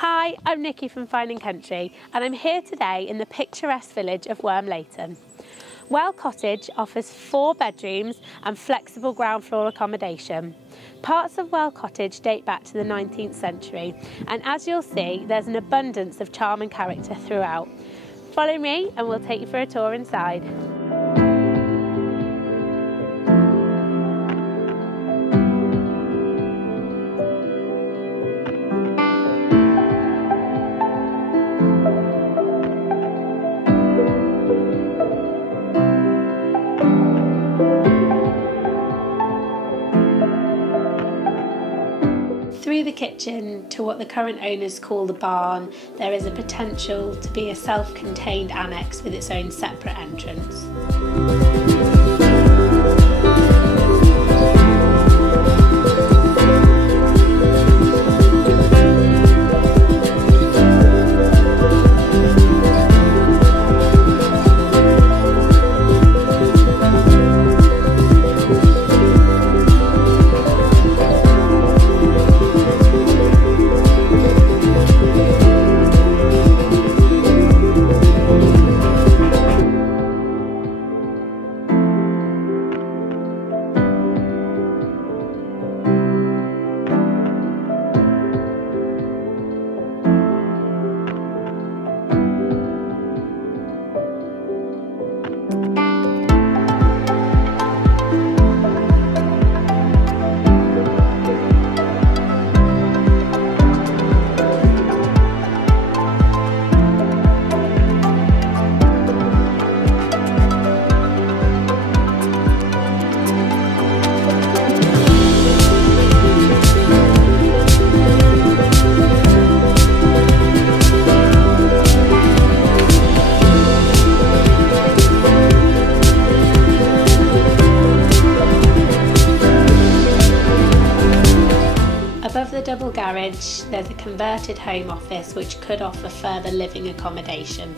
Hi, I'm Nicky from Fine & Country and I'm here today in the picturesque village of Wormleighton. Cottage offers 4 bedrooms and flexible ground floor accommodation. Parts of Cottage date back to the 19th century and as you'll see there's an abundance of charm and character throughout. Follow me and we'll take you for a tour inside. Through the kitchen to what the current owners call the barn, there is a potential to be a self-contained annex with its own separate entrance. Above the double garage, there's a converted home office which could offer further living accommodation.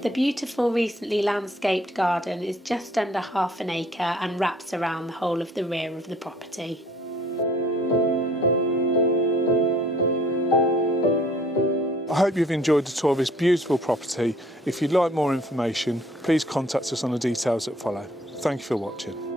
The beautiful recently landscaped garden is just under ½ an acre and wraps around the whole of the rear of the property. I hope you've enjoyed the tour of this beautiful property. If you'd like more information, please contact us on the details that follow. Thank you for watching.